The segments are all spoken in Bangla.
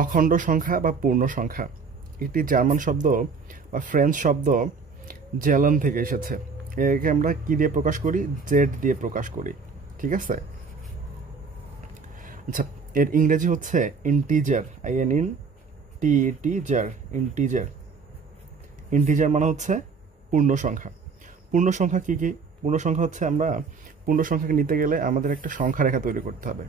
অখণ্ড সংখ্যা বা পূর্ণ সংখ্যা একটি জার্মান শব্দ বা ফ্রেঞ্চ শব্দ জেলন থেকে এসেছে। একে আমরা কি দিয়ে প্রকাশ করি? জেড দিয়ে প্রকাশ করি, ঠিক আছে। আচ্ছা, এর ইংরেজি হচ্ছে ইন্টিজার, INTER, ইন্টিজার। ইন্টিজার মানে হচ্ছে পূর্ণ সংখ্যা। পূর্ণ সংখ্যা কি কি? পূর্ণ সংখ্যা হচ্ছে, আমরা পূর্ণ সংখ্যাকে নিতে গেলে আমাদের একটা সংখ্যা রেখা তৈরি করতে হবে।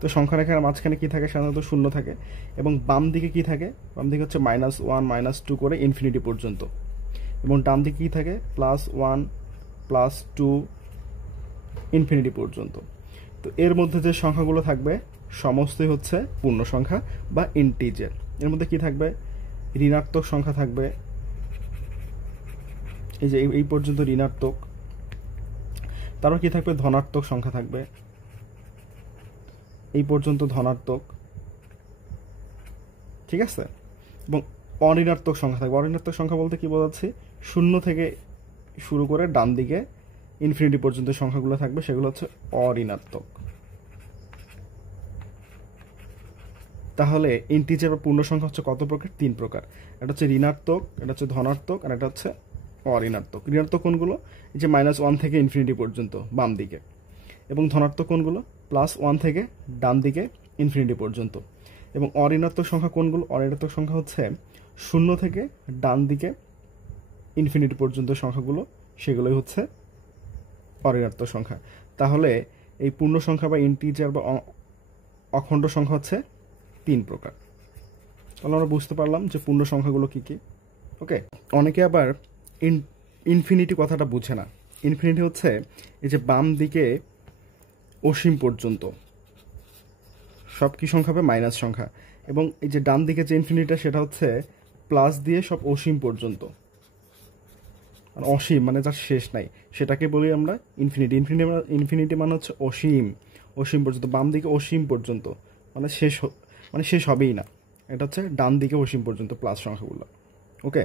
তো সংখ্যা রেখার মাঝখানে কি থাকে? সাধারণত শূন্য থাকে। এবং বাম দিকে কি থাকে? বাম দিকে হচ্ছে -1 -2 করে ইনফিনিটি পর্যন্ত। এবং ডান দিকে কি থাকে? +1 +2 ইনফিনিটি পর্যন্ত। তো এর মধ্যে যে সংখ্যাগুলো থাকবে সমস্তই হচ্ছে পূর্ণ সংখ্যা বা ইন্টিজার। এর মধ্যে কি থাকবে? ঋণাত্মক সংখ্যা থাকবে, এই যে এই পর্যন্ত ঋণাত্মক। তারপর কি থাকবে? ধনাত্মক সংখ্যা থাকবে, এই পর্যন্ত ধনাত্মক, ঠিক আছে। এবং অঋণাত্মক সংখ্যা থাকবে। অঋণাত্মক সংখ্যা বলতে কি বোঝাচ্ছি? 0 থেকে শুরু করে ডান দিকে ইনফিনিটি পর্যন্ত সংখ্যাগুলো থাকবে, সেগুলো হচ্ছে অঋণাত্মক। তাহলে ইন্টিজার বা পূর্ণ সংখ্যা হচ্ছে কত প্রকার? 3 প্রকার। এটা হচ্ছে ঋণাত্মক, এটা হচ্ছে ধনাত্মক, আর এটা হচ্ছে অঋণাত্মক। ঋণাত্মক কোনগুলো? এই যে -1 থেকে ইনফিনিটি পর্যন্ত বাম দিকে। এবং ধনাত্মক কোনগুলো? +1 থেকে ডান দিকে ইনফিনিটি পর্যন্ত। এবং অঋণাত্মক সংখ্যা কোনগুলো? অঋণাত্মক সংখ্যা হচ্ছে 0 থেকে ডান দিকে ইনফিনিটি পর্যন্ত সংখ্যাগুলো, সেগুলোই হচ্ছে অঋণাত্মক সংখ্যা। তাহলে এই পূর্ণ সংখ্যা বা ইন্টিজার বা অখণ্ড সংখ্যা হচ্ছে 3 প্রকার। তাহলে আমরা বুঝতে পারলাম যে পূর্ণ সংখ্যাগুলো কি কি। ওকে, অনেকে আবার ইনফিনিটি কথাটা বুঝে না। ইনফিনিটি হচ্ছে এই যে বাম দিকে অসীম পর্যন্ত সব কি সংখ্যা হবে? মাইনাস সংখ্যা। এবং এই যে ডান দিকে যে ইনফিনিটিটা, সেটা হচ্ছে প্লাস দিয়ে সব অসীম পর্যন্ত, মানে অসীম মানে যার শেষ নাই, সেটাকে বলি আমরা ইনফিনিটি। ইনফিনিটি মানে হচ্ছে অসীম, অসীম পর্যন্ত। বাম দিকে অসীম পর্যন্ত মানে শেষ, মানে শেষ হবেই না। এটা হচ্ছে ডান দিকে অসীম পর্যন্ত প্লাস সংখ্যাগুলো। ওকে।